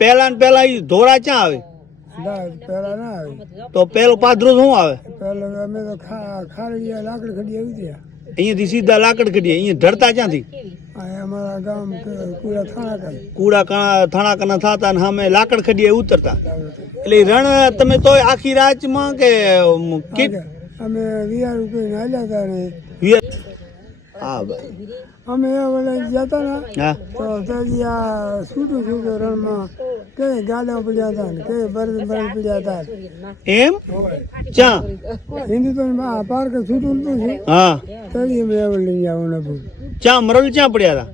પેલા ને પેલા ઈ ધોરા ક્યાં આવે? પેલા ના આવે. તો પેલું પાદરું શું આવે? પેલા અમે તો ખારડિયા લાકડ ખડીયા ઉતર્યા. અહીંયાથી સીધા લાકડ કઢીએ. અહીંયા ધરતા ક્યાંથી? અમારા ગામ કુડા થાણા કુડા થાણાકના થતા ને સામે લાકડ ખડીએ ઉતરતા. એટલે ઈ રણ તમે તો આખી રાતમાં કે અમે વિયાર કરીને હાલ્યા હતા ને. હા ભાઈ અમે ઓલા જતા ને હા તો ત્યાંથી આ છૂટું રણમાં કે ગાડા પડ્યા હતા ને કે બરદ પડ્યા હતા. એમ ચા હિન્દુસ્તાન પાર્ક છૂટું નતું છે. હા ત્યાંથી અમે લઈ આવવાનું ચા મરલ ચા પડ્યા હતા?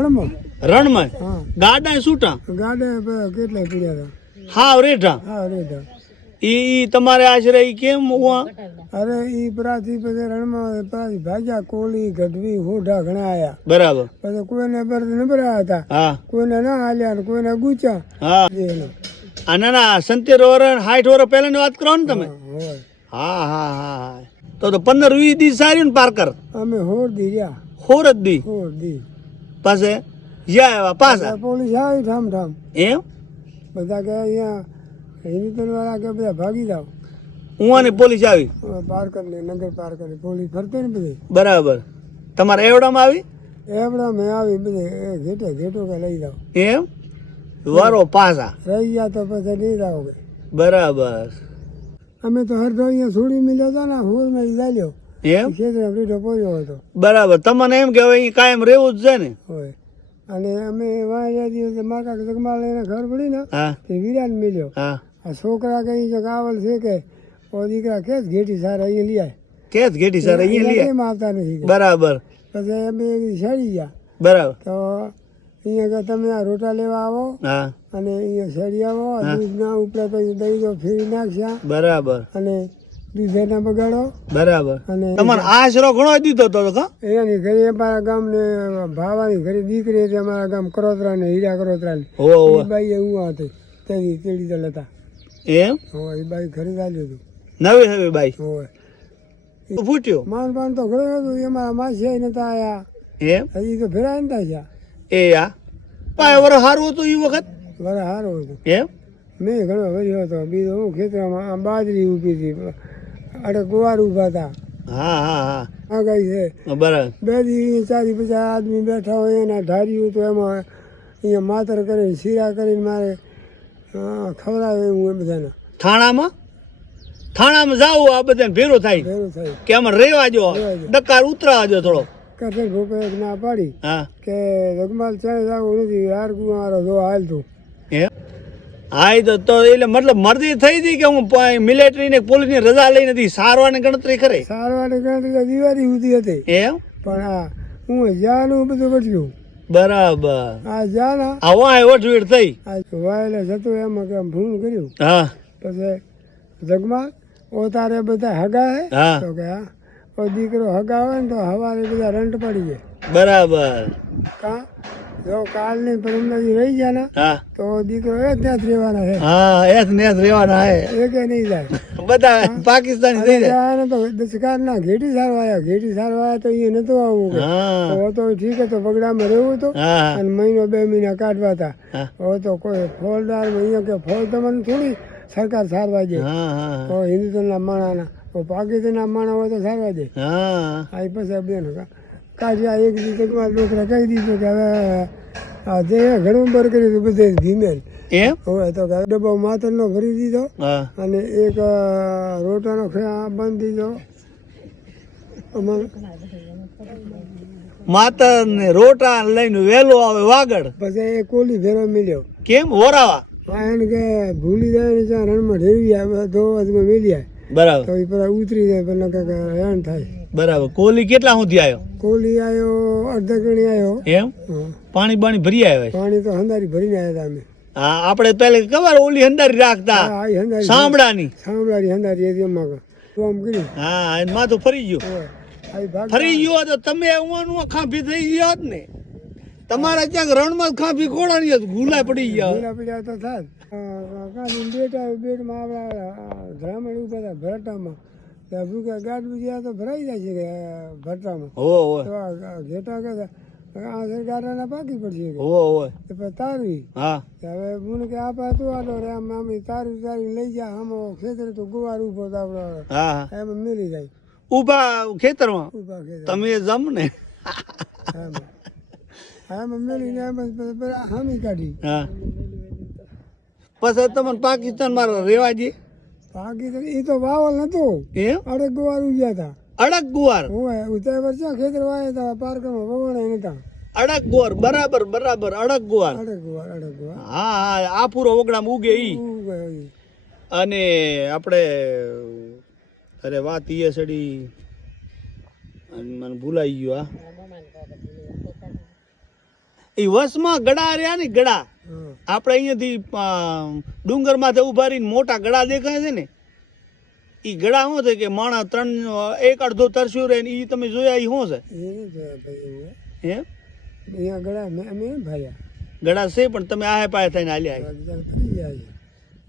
રણમાં. રણમાં હા ગાડા છૂટા ગાડા કેટલા પડ્યા હતા. હા રેઠા. હા રેઠા. ઈ તમારે આશરે ઈ કેમ ઉવા? અરે ઈ પ્રાથી પછી રણમાં ભાગ્યા કોલી ગઢવી હોઢા ઘણા આયા. બરાબર. પછી કોઈને બરદ નબળા હતા. હા કોઈને ના હાલ્યા ને કોઈને ગુચા. હા આ ના 70 વર્ષ 60 વર્ષ પહેલાની વાત કરો ને તમે? હા હા હા તો 15-20 દી સારી ને પાર કર. અમે હોર દી રહ્યા. હોર જ દી પાસે જ્યાં પાછા પોલીસ આવી ઠામ ઠામ. એમ બધા કે અહીંયા હિન્દુસ્તાન વાળા કે બધા ભાગી જાવ. ઉવાની પોલીસ આવી પાર કરી નગર પાર કરી પોલીસ ફરતે ને બધી. બરાબર. તમારે એવડામાં આવી? એવડા મેં આવી બધે ઘેટો કે લઈ જાવ. એમ વારો પાછા રહી ગયા તો પછી લઈ જાવ. બરાબર. અમે તો હરતો અહીંયા છોડી મળ્યો હતો ને હોર માં ચાલ્યો. એમ ખેતરે રીઢો પોયો હતો. બરાબર. તમને એમ કે હવે અહીં કાયમ રહેવું જ છે ને? હોય. અને અમે વાંચ્યા દિવસે માકા જગમાલ લઈને ઘર પડી ને હા તે વિરાટ મળ્યો. હા આ છોકરા કઈ છે કાવલ છે કે ઓ દીકરા કે ઘેટી સારા અહીંયા લઈ આય કે ઘેટી સર અહીંયા લઈએ. કેમ આવતા નથી. બરાબર. પછી અમે શેડી ગયા. બરાબર. તો અહીંયા કે તમે આ રોટા લેવા આવો હા અને અહીંયા શેડી આવો. દૂધ ના ઉપડે પછી દહીં તો ફેરી નાખ્યા બરાબર. અને દૂધે ના બગાડો. બરાબર. અને તમારે આશરો ઘણો દીધો તો કા? એની ઘરે અમારા ગામ ને ભાવાની ઘરે દીકરી હતી અમારા ગામ કરોતરા ને હીરા કરોતરા ને ઓ બાઈ હું હતી તેની તેડી તો લેતા. એમ હોય એ બાઈ ઘરે ચાલ્યું હતું. નવી નવી બાઈ હોય ફૂટ્યો. માન પાન તો ઘણું હતું. એમાં માસી નતા આયા. એમ હજી તો ફેરાય નતા થયા. એ આ પાય વર સારું હતું એ વખત. વરે સારું હતું. એમ મેં ઘણો વર્યો હતો. બીજો હું ખેતરમાં આમ બાજરી ઊભી હતી. અરે ગુવાર ઊભા હતા. હા હા હા આગાઈ છે. બરાબર. 2 દી 40-50 આદમી બેઠા હોય એના ધાર્યું તો એમાં અહીંયા માતર કરીને શીરા કરીને મારે ખવડાવે એવું બધાને. થાણામાં જાવ આ બધાને ભેરો થાય ભેરું થાય કે આમાં રેવા જો ડકાર ઉતરાવા જો થોડો. કથે ભૂપે ના પાડી હા કે જગમાલ ચાલે જવું નથી. હાર કુમારો જો હાલ તું. એમ હા એ તો એટલે મતલબ મરજી થઈ હતી કે હું મિલિટરી ને પોલીસ ની રજા લઈ નથી સારવાની ગણતરી કરે? સારવાની ગણતરી દિવાળી સુધી હતી. એમ પણ આ હું જ્યાંનું બધું બચ્યું. બરાબર. આ જ્યાં આ વાય ઓઠવીડ થઈ. આ વાયેલે જતું એમાં કેમ ફોન કર્યું. હા પછી જગમાલ ઓ તારે બધા હગા હે? હા તો કે હા. ઓ દીકરો હગા હોય ને તો હવારે બધા રંટ પડી જાય. બરાબર. કા જો કાલની પરમદાદી રહી ગયા ને હા તો દીકરો એ ત્યાં જ રહેવાના છે. હા એસ ને રેવાના હે એકે નહીં જાય. બધા પાકિસ્તાની થઈ જાય. જાય ને તો દસકાર ના ઘેટી સારવા આવ્યા. ઘેટી સારવા આવ્યા તો અહીંયા નતું આવવું. હા તો તો ઠીક હતો. બગડામાં રહેવું હતું હા અને મહિનો 2 મહિના કાઢવા હતા. હા હવે તો કોઈ ફોલદાર અહીંયા કે ફોલ તમને થોડી સરકાર સારવા દે. હા હા તો હિન્દુસ્તાનના માણાના પાકિસ્તાનના માણા હોય તો સારવા દે. હા આ પછી બેન કાઢ્યા. એક દિવસે ડોકરા કહી દીધું કે હવે આ જે ઘણું બર કર્યું હતું બધે ધીમે. એમ હવે તો ડબ્બો માતરનો ભરી દીધો હા અને એક રોટાનો બંધ દીધો. માતર ને રોટા લઈને વેલો આવે વાગડ. પછી એ કોલી ભેરો મળ્યો. કેમ વરાવા? એને કે ભૂલી જાય ને ત્યાં રણમાં ઢેરવી આવે તો મેલી જાય. બરાબર. તો એ પેલા ઉતરી જાય પેલા કાંઈક હેરાન થાય. બરાબર. કોલી કેટલા સુધી આવ્યો? કોલી આવ્યો અડધા ગણી આવ્યો. એમ પાણી બાણી ભરી આવ્યા? પાણી તો હંધારી ભરીને આવ્યા હતા અમે. હા આપણે પેલે ખબર ઓલી હંદારી રાખતા હા એ હંધારી સાંભળાની સાંભળારી હંધારી એ એમાં આમ કર્યું. હા એને માથું ફરી ગયું. આ ભાગ ફરી ગયો તો તમે ઉવાનું ખાંભી થઈ ગયા હોત ને. તમારે ક્યાંક રણમાં ખાંભી ખોડાની હતી ગુલા પડી ગયા. ભૂલા પડ્યા તો થાય. બેટમાં આપણા ધરામણ ઉભા હતા ભરટામાં. ત્યાં ભૂકા ગાઢ બીજા તો ભરાઈ જાય છે કે ભરટામાં. હો હો તો આ ઘેટા કે આ સરકારના પાકી પડશે કે હોવે હોવે તો પછી તારવી હા હવે મને કે આપા તું આડો રે આમ આમ તારી લઈ જા આમ ખેતર તો ગુવાર ઉભો તો આપણો હા હા એમ મિલી જાય ઊભા ખેતરમાં ઉભા ખેતર તમે જમ ને આમ મેલીને એમ હામી કાઢી હા પછી તમને પાકિસ્તાન માં રેવા દે પાકિસ્તાન એ તો વાવલ નતો એમ અડે ગુવાર ઉગ્યા હતા અડક ગુવાર હોય ઉતાર વર્ષે ખેતર વાયા હતા પાર્કરમાં વવાણા નતા અડક ગુવાર બરાબર બરાબર અડક ગુવાર અડે ગુવાર હા હા આ પૂરો ઓગણામાં ઉગે ઈ અને આપણે અરે વાત ઈ સડી અને મને ભૂલાઈ ગયું એ વસમાં ગળા રહ્યા ને ગળા આપણે અહીંયાથી ડુંગર માંથી ઉભા રહીને મોટા ગળા દેખાય છે ને ઈ ગળા શું છે કે માણસ 1-1.5 તરસ્યું રહે ને ઈ તમે જોયા ઈ શું છે એમ અહીંયા ગળા અમે ભાયા ગળા છે પણ તમે આહે પાહે થઈને હાલ્યા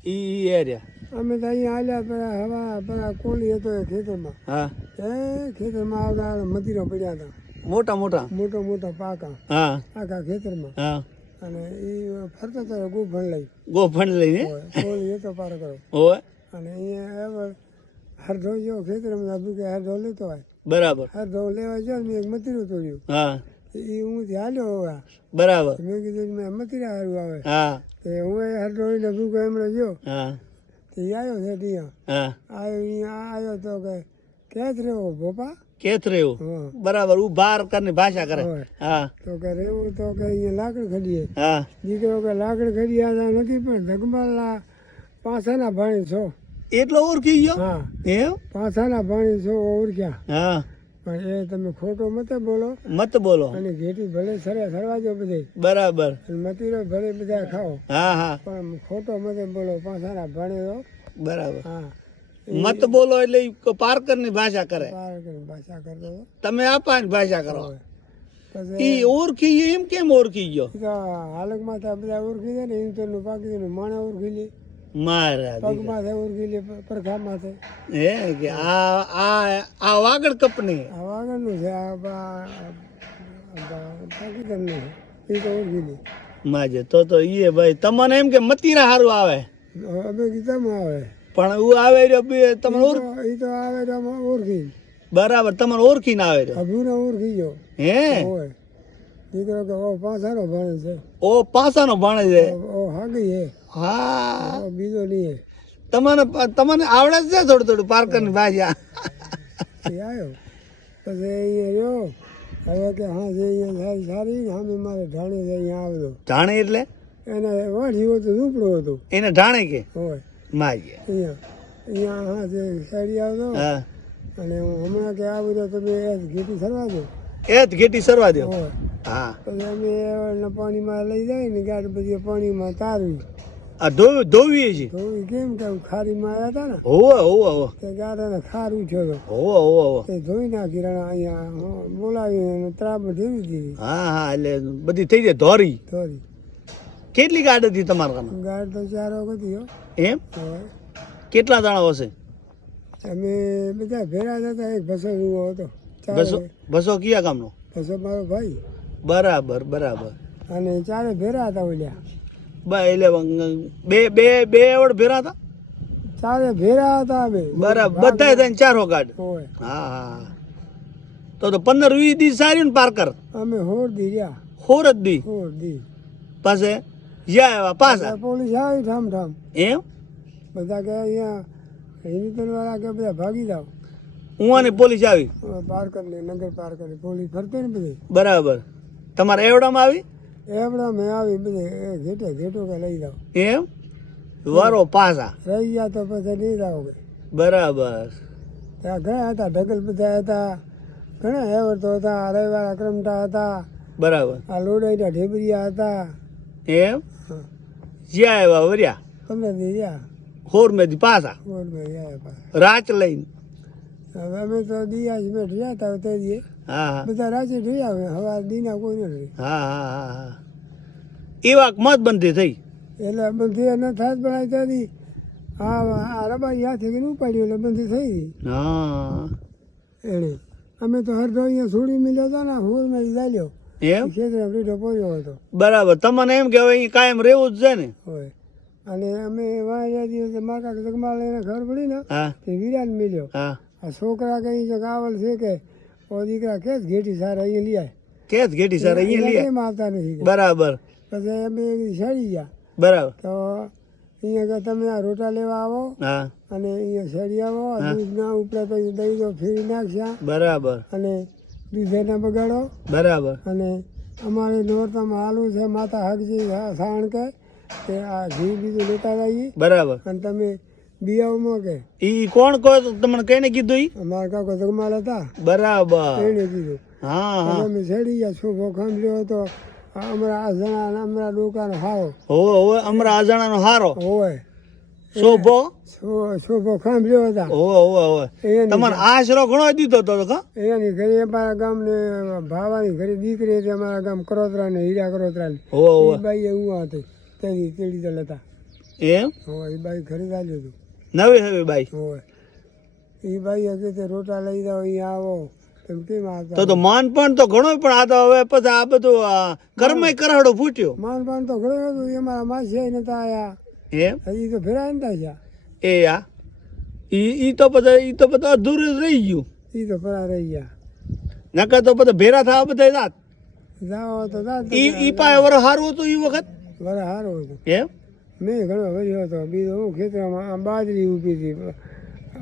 ઈ એરિયા અમે તો અહીંયા હાલ્યા પેલા હવા પેલા કોલી હતો એ ખેતરમાં હા ખેતરમાં આવતા મતીરા પડ્યા હતા મોટા મોટા મોટા પાકા હા આખા ખેતરમાં હા અને એ ફરતો તો ગોફણ લઈ ગોફણ લઈને કોળી હતો પાર કરો હોય અને અહીંયા હરધો જો ખેતરમાં આપું કે હરધો લેતો હોય બરાબર હરધો લેવા જાવ મેં એક મતીરું તોડ્યું હા એ હું હાલ્યો હોવા બરાબર મેં કીધું મેં મતીરા હારું આવે હા તે હું હરધો ભૂકો એમણે ગયો હા તે આવ્યો છે ત્યાં હા આવ્યો અહીંયા આવ્યો તો કે ક્યાં જ રહ્યો ભોપા કેથ રહ્યું બરાબર હું બાર કરીને ભાષા કરે હા તો કે રેવું તો કે અહીંયા લાકડ ખડીએ હા દીકરો કે લાકડ ખડી આતા નથી પણ ધગમાલા પાછાના ભાણી છો એટલો ઓળખી ગયો હા એમ પાછાના ભાણી છો ઓળખ્યા હા પણ એ તમે ખોટો મત બોલો મત બોલો અને ઘેટી ભલે સરવાજો બધે બરાબર અને મતીરો ભલે બધા ખાઓ હા હા પણ ખોટો મત બોલો પાછાના ભાણી છો બરાબર હા મત બોલો એટલે ઈ પારકર ની ભાષા કરે પાર કરી ભાષા કરતો હતો. તમે આપા ની ભાષા કરો પછી ઈ ઓળખી ગયો એમ કેમ ઓળખી ગયો ઈ તો હાલકમાં તો બધા ઓળખી દે ને ઇન્ટરનું પાકીનું માણા ઓળખી લે મારા પગમાં છે ઓળખી લે પરખામાં છે હે કે આ વાગડ કપની આ વાગડનું છે આ પાકિસ્તાનનું છે એ તો ઓળખી લે માજે તો ઈએ ભાઈ તમને એમ કે મતીરા હારું આવે અમે ગીતામાં આવે પણ હું આવે રહ્યો બે તમને એ તો આવે તો આમાં ઓળખી બરાબર તમને ઓળખીને આવે રહ્યો અભુને ઓળખી ગયો હે હોય દીકરો કે ઓ પાછાનો ભણે છે ઓ પાસાનો ભાણે છે ઓ હાગી હે હા બીજો નહીં તમને આવડે છે થોડું પારકર ની ભાષા હે એ આવ્યો પછી અહીંયા રહ્યો હવે કે હા જે અહીંયા સારી સામે મારે ઢાણે છે અહીંયા આવેલો ઢાણે એટલે એને વાઢી હતું ઝૂંપડું હતું એને ઢાણે કે હોય માજે અહીંયા હા જે સાડી આવતો હા અને હું હમણાં કે આ બધો તમે ઘેટી સરવા દો એ જ ઘેટી સરવા દો હોય હા પછી અમે એના પાણીમાં લઈ જાય ને ગાડ બધી પાણીમાં તારવી આ ધોવી છે તો એ કેમ કે ખારીમાં આવ્યા હતા ને હોવે તે ગાડાને ખાર ઉઠ્યો હતો હોવે તે ધોઈ નાખી રણા અહીંયા બોલાવીને ત્રાપમાં ઢેવી દીધી હા એટલે બધી થઈ જાય ધોરી થોડી કેટલી ગાડ હતી તમારા કામ ગાડ તો 4 વખત થયો એમ હોય કેટલા દાણા હશે અમે બધા ભેળા જતા એક ભસો રૂવો હતો બસો કયા કામનો ભસો મારો ભાઈ બરાબર અને 4 ભેરા હતા ઓલ્યા એટલે બે એવડ ભેરા હતા 4 ભેરા હતા અમે બરાબર બધા થઈને 4 ગાડ હોય હા તો 15-20 દી સારી ને પારકર અમે હોર દી રહ્યા હોર જ દી હોર દી પાસે જ્યાં પાછા પોલીસ આવી ઠામ એમ બધા કે અહીંયા હિન્દુત્વ વાળા કે બધા ભાગી જાઓ ઉવાની પોલીસ આવી પાર કરી નગર પાર કરી પોલીસ ફરતે ને બધી બરાબર તમારે એવડામાં આવી એવડા મેં આવી બધે ઘેટો કે લઈ જાઓ એમ વારો પાછા રહી ગયા તો પછી લઈ જાઓ કે બરાબર ત્યાં ઘણા હતા ઢગલ બધા હતા ઘણા એવડતો હતા રવિવાળા ક્રમટા હતા બરાબર આ લોડાઈના ઢેબરિયા હતા એમ જ્યાં આવ્યા વર્યા 15 દી રહ્યા હોર મેથી પાછા હોર મેં રહ્યા પાછા. રાચ લઈને હવે અમે તો દિયા મેં રહ્યા હતા તે દીએ હા બધા રાચે રહ્યા હવે હવા દીના કોઈ નથી હા એવા મત બંધી થઈ એટલે બંધી ન થાત બનાવી ત્યાંથી આ રબારી હાથે કે ઉપાડ્યું એટલે બંધી થઈ ગઈ હા એને અમે તો હરદો અહીંયા છોડી મિલ્યો હતો ને હોર મેં ચાલ્યો એમ ખેતરમાં પીઠો પોર્યો હતો. બરાબર. તમને એમ કે હવે અહીં કાયમ રહેવું જ છે ને? હોય અને અમે વાંચ્યા દિવસે માકા જગમાલ એને ખબર પડી ને હા તે વિરાટ મળ્યો. હા. આ છોકરા કઈ છે કાવલ છે કે ઓ દીકરા કે જ ઘેટી સારા અહીંયા લઈ આય. કે જ ઘેટી સર અહીંયા લે. કેમ આવતા નથી કે. બરાબર પછી અમે શેડી ગયા બરાબર. તો અહીંયા કે તમે આ રોટા લેવા આવો હા અને અહીંયા શેડી આવો દૂધ ના ઉપડે તો દહીં તો ફેરી નાખશા બરાબર અને દૂધ ના બગાડો બરાબર. અને અમારે નોરતામાં હાલું છે માતા હકજી સાણ કે આ ઘી બીજું લેતા જઈએ બરાબર. અને તમે બિયાવમાં કે ઈ કોણ કહો તમને કઈને કીધું ઈ? અમારા કાકો જગમાલ હતા બરાબર. એને કીધું. હા હા. અમે શેડી ગયા છોકરો ખાંભલ્યો હતો અમારા આ જણા અમારા ડોકાનો હારો હોવે હોવે અમરા આજાણાનો હારો હોય શોભો. છોકરો ખાંભલ્યો હતા હોવે હોવે હોવે. એની તમારે આશરો ઘણો દીધો તો કા? એની ઘરે અમારા ગામને ભાવાની ઘરે દીકરી હતી અમારા ગામ કરોતરા ને હીરા કરોતરા ને હોવે એ હોવે. બાઈ એવું હતી તેની તેડી તો લેતા એમ હોય એ બાઈ ઘરે ચાલ્યું હતું નવી હવે બાઈ. હોય એ બાઈ કે તે રોટા લઈ જાઓ અહીંયા આવો તમે કેમ આવતા તો માન પણ તો ઘણો પણ આ તો હવે પછી આ બધું કર્મય કરાડો ફૂટ્યો. માન પાન તો ઘણું હતું અમારા માસી નતા આયા એમ હજી તો ફેરાય નતા થયા એ આ ઈ તો પછી અધૂરું જ રહી ગયું. એ તો ફરા રહી ગયા નકર તો પછી ભેરા થવા બધા જાત. જાઓ તો જાત ઈ પાસે વર સારું હતું ઈ વખત. વરા સારું હતું એમ મેં ઘણો વર્યો હતો બીજો હું ખેતરમાં આમ બાજરી ઊભી હતી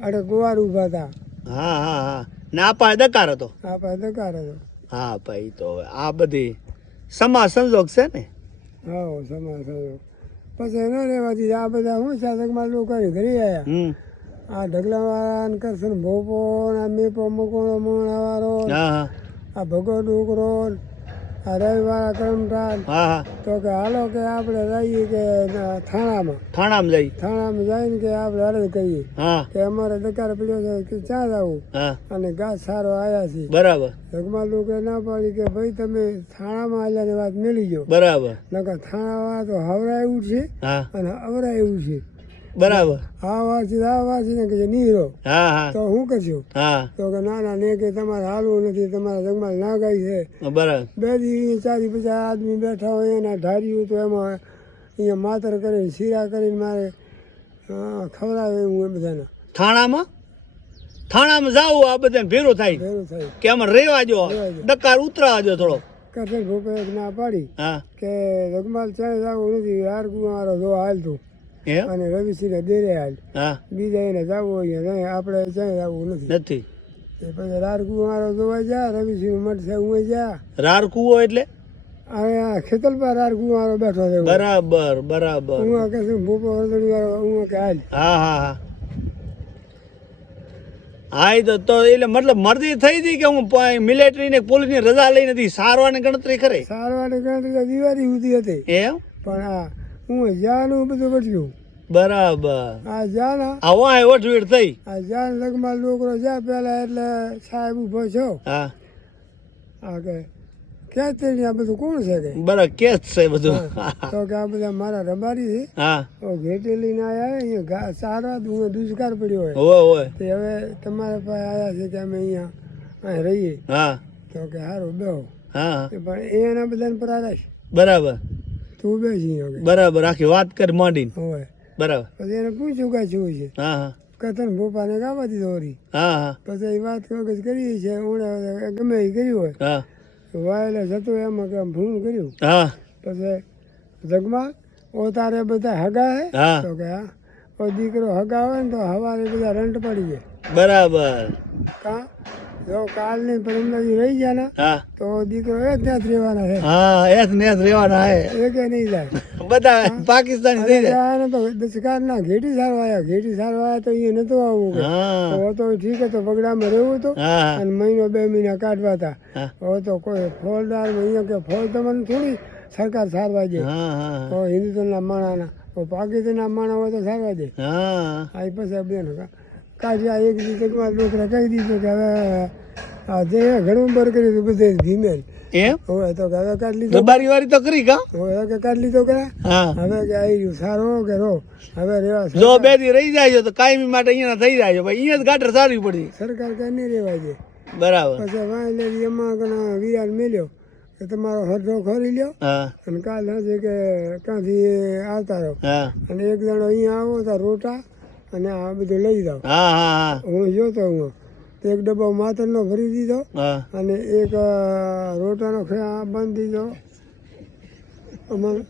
અડે ગુવાર ઊભા હતા હા હા હા. ને આ પાસે દકાર હતો. આ પાસે દકાર હતો હા ભાઈ તો હવે આ બધી સમા સંજોગ છે ને. હા સમાજ થયો પછી ન રહેવાથી આ બધા હું શાસકમાં લોકો ઘરે આવ્યા હમ આ ઢગલાવાળા ને કરશન ભોપો ને આ મેપો મકોણો મોણાવાળો હા હા આ ભગો ડુકરો આ રવિવાળા કરમટાળ હા હા. તો કે હાલો કે આપણે જઈએ કે થાણામાં થાણામાં જઈ. થાણામાં જઈને કે આપણે અરજ કરીએ હા કે અમારે દકાર પડ્યો છે કે ક્યાં જવું હા અને ઘાસ સારો આવ્યા છે બરાબર જગમાલ લોકો ના પાડી કે ભાઈ તમે થાણામાં આવ્યાની વાત મેળી ગયો બરાબર. નકર થાણાવાળા તો હવરા એવું છે હા અને અવરા એવું છે બરાબર. આ વાંચી ને કે નીરો હા હા તો હું કરશું હા તો કે ના ના ને કે તમારે હાલવું નથી તમારા જગમાલ ના ગાય છે બરાબર. બે દી 40-50 આદમી બેઠા હોય એના ધાર્યું તો એમાં અહીંયા માતર કરીને શીરા કરીને મારે ખવડાવે હું એ બધાને થાણામાં જાવું આ બધા ભેરો થાય ભેરું થાય કે આમાં રેવા જો રહેવા દો. દકાર ઉતરાવા જો થોડો. કરશન ભૂપે ના પાડી હા કે જગમાલ ચાલે જવું નથી હાર કુમારો જો હાલતું એમ અને રવિસિંહને દેરે હાલ હા બીજા એને જવું હોય ત્યાં આપણે ક્યાંય જવું નથી નથી. એ પછી રાર કુમારો જોવા જા રવિસિંહ મઠ છે હું જા રાર કૂવો એટલે આ ખેતલ પર રાર કુમારો બેઠો છે બરાબર બરાબર. હું આ કે ભૂપો વર્દણી વાળો હું કે હાલ હા હા હા હા. એ તો એટલે મતલબ મરજી થઈ હતી કે હું મિલિટરી ને પોલીસ ની રજા લઈ નથી સારવાની ગણતરી કરે સારવાની ગણતરી દિવાળી સુધી હતી એમ. પણ આ હું જાનું બધું બચ્યું બરાબર. આ જાના આવા વઠવીડ થઈ. આ જાન લગમાં છોકરો જા પેલા એટલે સાહેબ ઉભો છો હા આ કે ક્યાં તેડી આ બધું કોણ છે કે બરાબર કેસ છે બધું. તો કે આ બધા મારા રબારી છે હા તો ઘેટી લઈને આવ્યા અહીંયા સારા હું દુષ્કાળ પડ્યો હોય હોય હોય. તે હવે તમારા પાસે આવ્યા છે કે અમે અહીંયા અહીં રહીએ હા તો કે સારું બેહો હા પણ એના બધાને પર આલાશ બરાબર તું બેસી કે બરાબર. આખી વાત કરી માંડીને હોય બરાબર. પછી એને પૂછ્યું કે શું છે હા હા કથન ભોપાને ગાવા દીધો વળી હા હા પછી એ વાત વગર કરી છે ઉણે ગમે એ કર્યું હોય હા વાયલે જતું એમાં કે ભૂલ કર્યું હા પછી જગમાં ઓ તારે બધા હગા હે હા તો કે હા ઓ દીકરો હગા હોય ને તો હવારે બધા રંટ પડી જાય બરાબર. કા જો કાલની પરમદાજી રહી ગયા ને હા તો દીકરો એ ત્યાં જ રહેવાના છે હા એસ ને એસ રેવાના હે એકે નહીં જાય બધા પાકિસ્તાની થઈ જાય. અને તો દસકાર ના ઘેટી સારવા આવ્યા ઘેટી સારવા આવ્યા તો અહીંયા નતું આવવું કે હા હવે તો ઠીક હતો બગડામાં રહેવું હતું હા અને મહિનો 2 મહિના કાઢવા હતા હા હવે તો કોઈ ફોજદાર અહીંયા કે ફોજ તમને થોડી સરકાર સારવા દે હા હા તો હિન્દુત્વના માણાના તો પાકિસ્તાનના માણા હોય તો સારવા દે હા આ પછી બેન કાઢ્યા એક દિવસમાં છોકરા કહી દીધું કે હવે આ જે ઘણું બર કર્યું હતું બધે ધીમે એમ. હવે તો કે હવે કાઢ લીધો રબારી વારી તો કરી કા. હવે કે કાઢ લીધો કે હા હવે કે આવી રહ્યું સારો કે રો હવે રેવા જો બે દી રહી જાય તો કાયમી માટે અહીંયા થઈ જાય ભાઈ અહીંયા જ ગાટર સારવી પડી. સરકાર કઈ નહીં રેવાય છે બરાબર. પછી વાંચે એમાં ઘણા વિરાટ મેલ્યો કે તમારો હરડો ખોરી લ્યો હા અને કાલ નથી કે ક્યાંથી આવતા રહો હા અને એક જણો અહીંયા આવો તો રોટા અને આ બધું લઈ જાઓ. હા હા હું જોતો હું તો એક ડબ્બો માતરનો ભરી દીધો હા અને એક રોટાનો બંધ દીધો. અમારે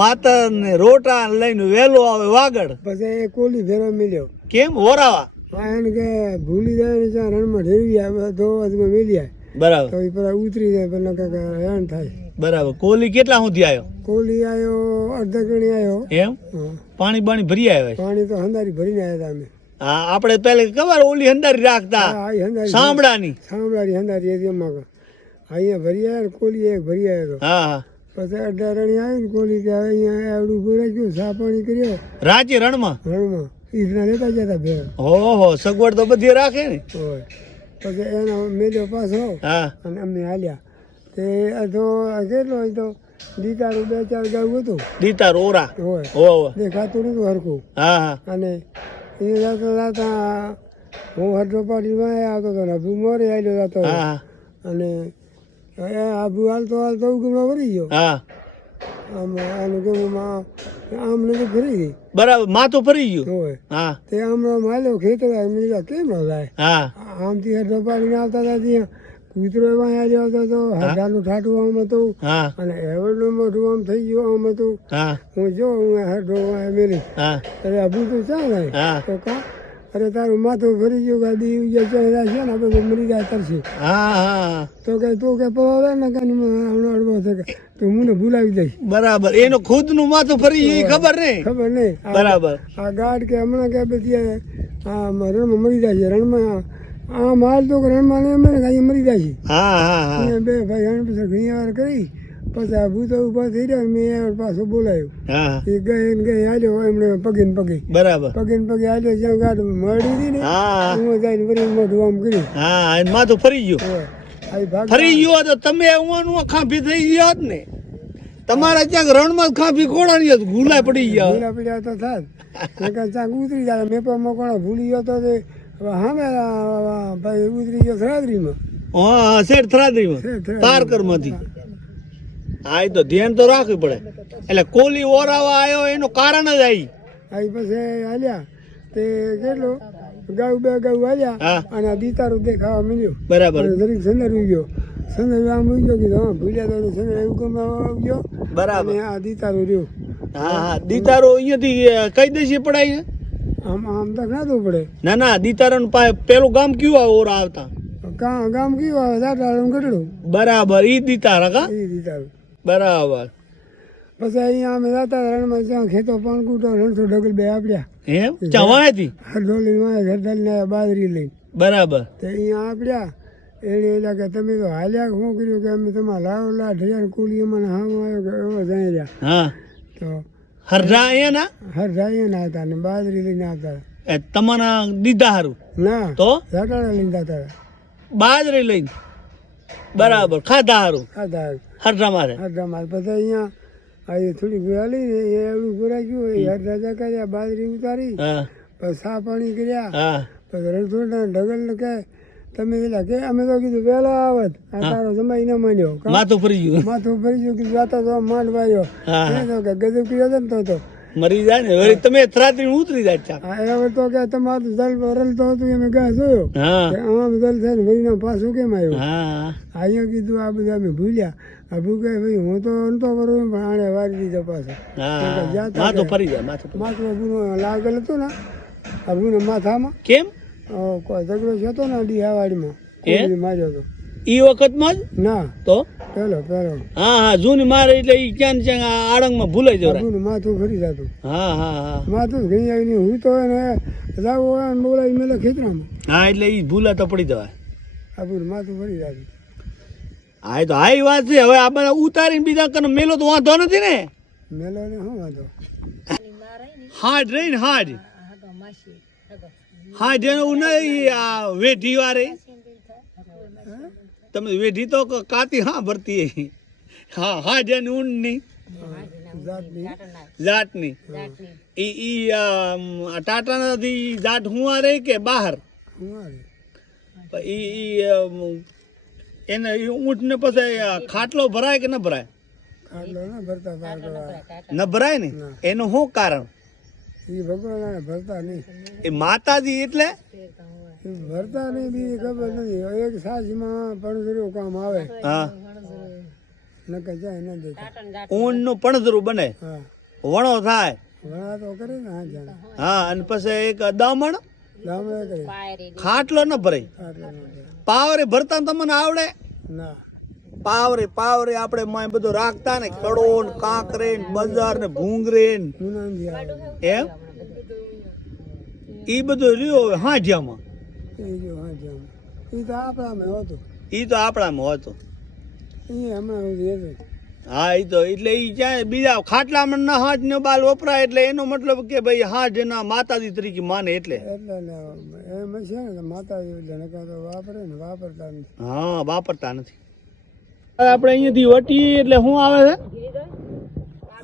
માતર ને રોટા લઈને વેલો આવે વાગડ. પછી એ કોલી ભેરો મળ્યો. કેમ ઓરાવા? હા એને કે ભૂલી જાય ને ત્યાં રણમાં ઢેરવી આવે ધોવામાં મેલી જાય બરાબર તો એ પેલા ઉતરી જાય પેલા કાંઈક હેરાન થાય. બરાબર. કોલી કેટલા સુધી આવ્યો? કોલી આવ્યો અડધા ગણી આવ્યો. એમ પાણી બાણી ભરી આવ્યા છે? પાણી તો હંદારી ભરીને આવ્યા હતા અમે. હા આપણે પેલે ખબર ઓલી હંદારી રાખતા હા એ હંદારી સાંભળાની. સાંભળાની હંદારી હતી એમાં અહીંયા ભરી આવ્યા ને કોલી એક ભરી આવ્યો હતો. હા હા પછી અડધા રણી આવી ને કોલી કે હવે અહીંયા આવડું ભરાઈ ગયું સા પાણી કર્યો રાજ્ય રણમાં. રણમાં ઈદના લેતા જતા ભેર ઓહો સગવડ તો બધી રાખે ને. હોય પછી એનો મેલ્યો પાછો હા અને અમે હાલ્યા તે અડધો કેટલો હોય તો દીતારું 2-4 ગાઉ હતું. દીતાર ઓરા હોય ઓહો દેખાતું નતું હરખું. હા હા અને અહીંયા જતા જતા હું હરડો પાડીમાં આવતો હતો ને આબુ મોરે આવ્યો જતો હતો. હા અને આબુ હાલતો હાલતો ઉગમમાં ભરી ગયો. હા આમ આનું કેવું આમ નથી ફરી ગઈ. બરાબર માથું ફરી ગયું. હોય હા તે આમ હાલ્યો ખેતર મેં કીધું કેમ ન જાય હા આમથી હરડો પાડીને આવતા હતા ત્યાં કૂતરો એમાં આવ્યો હતો હરડાનું ઠાઠું આમ હતું હા અને એવડનું મોઢું આમ થઈ ગયું આમ હતું. હા હું જો હું હરડો મેલી હા અરે આબુ તો ચા જાય હા તો કા અરે તારું માથું ફરી ગયું ગાડી ચહેરા છે ને આપણે મરી જાય તરશે હા હા તો કે તું કે પવાવે ને કાની હમણાં અડવો થકે તો મને ભૂલાવી દઈશ. બરાબર. એનું ખુદ નું માથું ફરી ગયું એ ખબર નહીં. ખબર નહીં બરાબર. આ ગાઢ કે હમણાં કે બધી આ રણમાં મરી જાય છે રણમાં આ માલ તો રણમાં નહીં મને કાંઈ મરી જાય છે. હા હા હા અહીંયા બે ભાઈ હણ પછી ઘણી વાર કરી પછી આ ભૂતો ઉભા થઈ રહ્યા મેં પાછો બોલાયું હા એ ગઈ ને ગઈ હાલ્યો એમણે પગે ને પગે બરાબર. હાલ્યો જ્યાં ગાઢ મળી હતી ને હા હું જઈને વળી મોઢું આમ કર્યું. હા એને માથું ફરી ગયું. હોય આ ભાગ ફરી ગયો તો તમે ઊંઘ ખાંભી થઈ ગયા હોત ને. તમારા ક્યાંક રણમાં જ ખાંભી ખોડાની હતી ભૂલા પડી ગયા. ભૂલા પડ્યા તો થાત ચાંક ઉતરી જાય મેપમાં કોણ ભૂલી ગયો તો તે સામે ભાઈ ઉતરી ગયો થરાદરીમાં. હા શેઠ થરાદરીમાં તારકર માંથી. હા એ તો ધ્યાન તો રાખવું પડે. એટલે કોલી ઓરાવા આવ્યો એનું કારણ જ આવી. આવી પછી હાલ્યા તે કેટલો બે ગાઉ હાલ્યા હા અને આ દીતારું દેખાવા મળ્યો. બરાબર અને જરીક સંદર ઉઈ ગયો આમ ઉઈ ગયો કીધું હા ભૂલ્યા તો સંદર એવું ગમ ગયો બરાબર. અને આ દીતારું રહ્યું. હા હા દીતારો અહીંયાથી કઈ દેશી પડાય? આમ આમ તો ખાધું પડે. ના ના દીતારો પેલું ગામ કયું આવે ઓરા આવતા? ગામ કયું આવે દાટાળું ગઢડું. બરાબર. ઈ દીતારા કા? એ દીતારું. બરાબર. પછી અહીંયા અમે જતા રણમાં ત્યાં ખેતો પણ કૂટો રણસો ઢગલ બે આપ્યા એમ ચવાયથી? હરડોલી માં ઘરદાલ ને બાજરી લઈ બરાબર. તે અહીંયા આપ્યા એને એટલે કે તમે તો હાલ્યા શું કર્યું કે અમે તમારા લાવો લા ઢળ્યા કુલી મને હામ આવ્યો કે એવો જાય રહ્યા હા તો હરડા અહીંયા હર જાય ના હતા ને બાજરી લઈને આવતા એ તમારા દીધા હારું ના તો ઝાટાડા લઈને જતા બાજરી લઈને. બરાબર. ખાધા હારું ખાતા હરડા મારે. હરડા માર પછી અહીંયા આ થોડી ગુરા લઈને એવડું ગુરા ગયું એ હરડા કર્યા બાજરી ઉતારી હા પછી સા પાણી કર્યા હા પછી રણછોડના ઢગલ ને કે તમે પેલા કે અમે તો કીધું વહેલો આવત આ તારો જમાઈ ન માંડ્યો માથું ફરી ગયું. માથું ફરી ગયું કીધું જાતા તો માંડ વાયો હા તો કે ગજબ કર્યો હતો ને તો મરી જાય ને વળી તમે થરાદરી ઉતરી જાય ચા. આ હવે તો કે તમારું જલ રલતો હતું એમ ગા જોયો હા કે આમ જલ છે ને ભાઈ પાછું કેમ આવ્યું હા અહીંયા કીધું આ બધા અમે ભૂલ્યા આબુ કે ભાઈ હું તો નતો બરોબર પણ આને વારી દીધો પાછો હા માથું ફરી જાય માથું. માથું આબુનો લાગેલ હતું ને આબુના માથામાં કેમ? કોઈ ઝઘડો થતો ને ડીહાવાડીમાં માર્યો હતો ઈ વખતમાં જ ના તો પેલો હા હા જૂની મારે એટલે ઈ ક્યાં ને ક્યાં આડંગમાં ભૂલાઈ જવાય. આબુનું માથું ફરી જતું હા હા હા માથું ઘણી આવીને હું તો એને જાવ હોય ને બોલાવી મેલે ખેતરામાં હા એટલે ઈ ભૂલા તો પડી જવાય. આબુનું માથું ફરી જતું. હા એ તો હા એ વાત છે. હવે આ બધા ઉતારીને બીજા કને મેલો તો વાંધો નથી ને. મેલો ને શું વાંધો હાડ રહી ને હાડ હાડ એનું નહીં આ વેઢી વારે તમે વેઢી તો કાતી હા ભરતી હા હાડ એની ઊંડની જાતની ઈ ઈ ટાટા નથી જાત હુંવા રે કે બહાર? હું ઈ એને ઊંટ ને પછી ખાટલો ભરાય કે ન ભરાય? ખાટલો ને ભરતા પાર કરવા ન ભરાય ને, એનું શું કારણ? એ ભગવાન ભરતા નહીં, એ માતાજી એટલે એ ભરતા નહીં, બીજી ખબર નથી. એક સાસમાં પણસરું કામ આવે, હા, નકર જાય ન દેતા. ઊંટ નું પણઝરું બને, હા, વણો થાય, વણા તો કરે ને, હા જાણે હા, અને પછી એક દામણ, ગામડે કરે, ખાટલો ન ભરાય. ખાટલો ન કરે. પાવરે ભરતા તમને આવડે? ના, પાવરે પાવરે આપણે માં બધું રાખતા ને, કડો ને કાંકરે ને બજાર ને ભૂંગરે ને હું નથી આવે એમ, ઈ બધું રહ્યો હવે હાંજ્યામાં. એ જો, હા જાણે એ તો આપણામાં હતું, ઈ તો આપણામાં હતું. એ હમણાં સુધી હતું. હા, ઈ તો એટલે ઈ ક્યાંય બીજા ખાટલામાં ના હાથ ને બાલ વપરાય, એટલે એનો મતલબ કે ભાઈ હાથ ના માતાજી તરીકે માને એટલે. એટલે ને એમ છે ને માતાજી એટલે નકર તો વાપરે ને, વાપરતા નથી. હા, વાપરતા નથી. આપણે અહીંયાથી વટીએ એટલે શું આવે છે?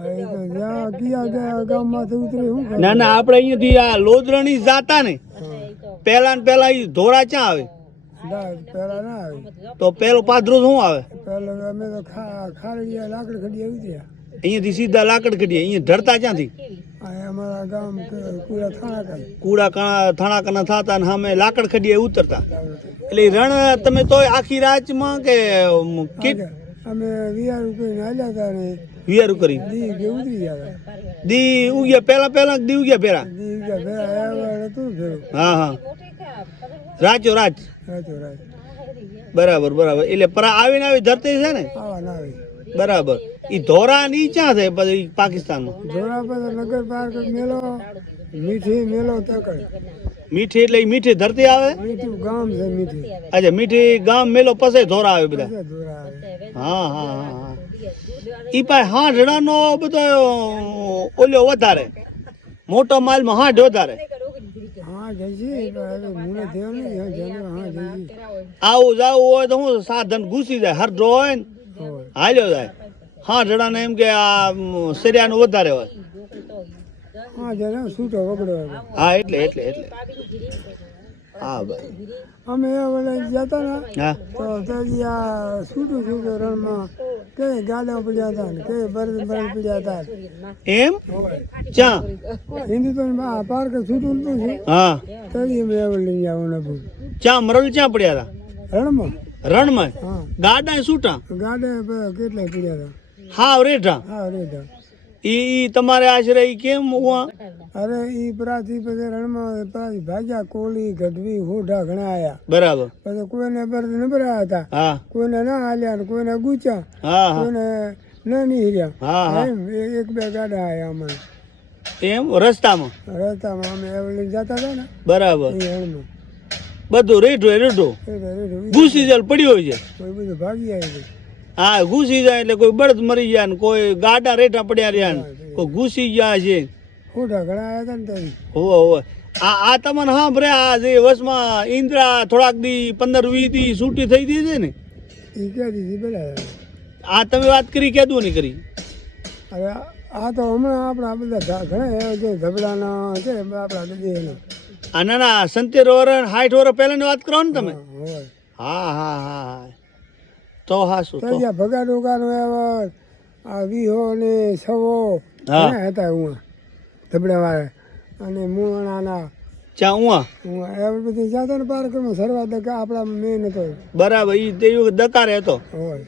હવે તો જ્યાં કયા ગામમાંથી ઉતરી શું કરે? ના ના, આપણે અહીંયાથી આ લોદરણી જાતા ને પેલા ને પેલા ઈ ધોરા ક્યાં આવે? ના, પેલા ના આવે. તો પેલો પાદરો શું આવે? પેલા અમે તો ખારડિયા લાકડ ખડીયા ઉતર્યા. અહીંયાથી સીધા લાકડ કઢીએ. અહીંયા ધરતા ક્યાંથી? આ અમારા ગામ પૂરા થાણા કરે. કુડા થાણાકના થતા ને સામે લાકડ ખડીએ ઉતરતા. એટલે ઈ રણ તમે તો આખી રાતમાં કે અમે વિયારું કરીને હાલ્યા હતા ને વિયારું કરી દી કે ઉતરી ગયા હતા. દી ઉગ્યા પેલા દી ઉગ્યા પેલા? દી ગયા ભેરા હતું ફેરું. હા હા, રાચો રાચ. રાતો રાત બરાબર બરાબર. એટલે પરા આવીને આવી ધરતી છે ને, આવા ના આવે. બરાબર. ઈ ધોરા ની ક્યાં છે પછી પાકિસ્તાનમાં? ધોરા પર નગર પાર્ક મેલો, મીઠી મેલો તકડ. મીઠી એટલે ઈ મીઠી ધરતી આવે? મીઠું ગામ છે મીઠી. અચ્છા, મીઠી ગામ મેલો પછી ધોરા આવે બધા. પછી ધોરા આવે. હા હા હા હા. ઈ પાસે હાંઢડાનો બધો ઓલ્યો વધારે, મોટો માલમાં હાંઢ વધારે. હા જઈશી હવે મને થયો નહીં. હા જાણો, હા જઈશી. આવું જાવું હોય તો હું સાધન ઘૂસી જાય, હરડો હોય ને હોય. હાલ્યો જાય. હાંઢડાને એમ કે આ સરિયાનું વધારે હોય. હા જાણે છૂટો વગડો હતો. હા, એટલે એટલે એટલે હા ભાઈ. અમે એ વડે જતા ને હા તો ત્યાંથી આ છૂટું છૂટું રણમાં કઈ ગાડા પડ્યા હતા ને કઈ બરદ પડ્યા હતા. એમ હોય ચા? હિન્દુસ્તાન પાર્ક છૂટું નતું છે હા, ત્યાંથી અમે એ લઈ જવાનું હતું ચા મરલ ચા પડ્યા રણમાં. હતા? રણમાં હા, ગાડા છૂટા ગાડા કેટલા પડ્યા હતા. હાવ રેઠા. હા રેતા. ઈ તમારે આશરે ઈ કેમ ઉવા? અરે ઈ પ્રાથી પછી રણમાં પ્રાથી ભાગ્યા કોલી ગઢવી હોઢા ઘણા આયા. બરાબર. પછી કોઈને બરદ નબળા હતા, હા કોઈને ના હાલ્યા ને કોઈને ગુચ્યા, હા હા કોઈને ના નીહર્યા. હા હા. એમ એક બે ગાડા આયા અમારે એમ રસ્તામાં? રસ્તામાં. અમે એવલી જતા હતા ને બરાબર. એ રણમાં બધું રેઠો રેઠો ઘૂસી જાય પડ્યો હોય છે. કોઈ બધું ભાગી આવી. હા, ઘૂસી જાય એટલે કોઈ બળદ મરી જાય ને કોઈ ગાડા રેઠા પડ્યા રહ્યા ને કોઈ ઘૂસી ગયા છે. હોઢા ઘણા આયા હતા ને ત્યાંથી. હોવે હોવે. આ તમને હા ભરે આ જે વર્ષમાં ઇન્દ્રા થોડાક દી 15-20 દી છૂટી થઈ ગઈ છે ને, એ ક્યાં દીધી પેલા. આ તમે વાત કરી કેદું નહીં કરી? હવે આ તો હમણાં આપણા બધા ઘણા એવા છે ધબડાના છે આપણા ગદેના. આ ના ના 70 વર્ષ 60 વર્ષ પહેલાની વાત કરો ને તમે? હોય હા હા હા હા. તો હા શું તો ત્યાં ભગા ડોકાનો એવા આ વીહો ને સવો હા. ઘણા હતા હું ધબડા વાળા અને મુણાના ચા ઉવા? હું એવી બધી જાતા ને પાર્કમાં સરવા દકા આપણા મેન હતો. બરાબર. ઈ તે દકારે હતો હોય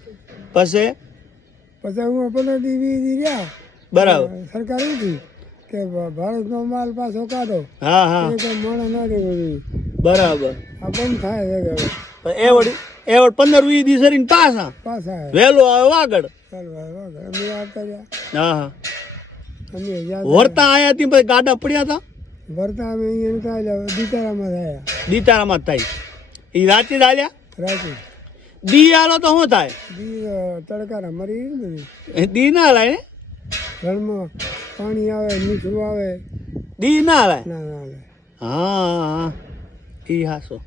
પછી? પછી હું 15 દી 20 દી રહ્યા. બરાબર. સરકાર હતી કે ભારતનો માલ પાછો કાઢો. હા હા એ કઈ મોડા ના દેવું. બરાબર. આ બંધ થાય છે કે હવે એવડ 15-20 દી સરીને પાછા પાછા વહેલો આવે વાગડ. ચાલવા વગર અમે આવતા રહ્યા. હા હા. અમે જ્યાં વરતા આયા તી પછી ગાડા પડ્યા હતા? ભરતા અમે અહીંયા નતા દીતારામાં થયા દીતારામાં જ થાય. ઈ રાતે જ આલ્યા? રાતે. દી આલો તો શું થાય? દી તડકારા મરી ગઈ ને બધી. દી ના લાય ને? ઘરમાં પાણી આવે મીઠું આવે દી ના લાય. ના ના આવે. હા હા ઈ હાસો.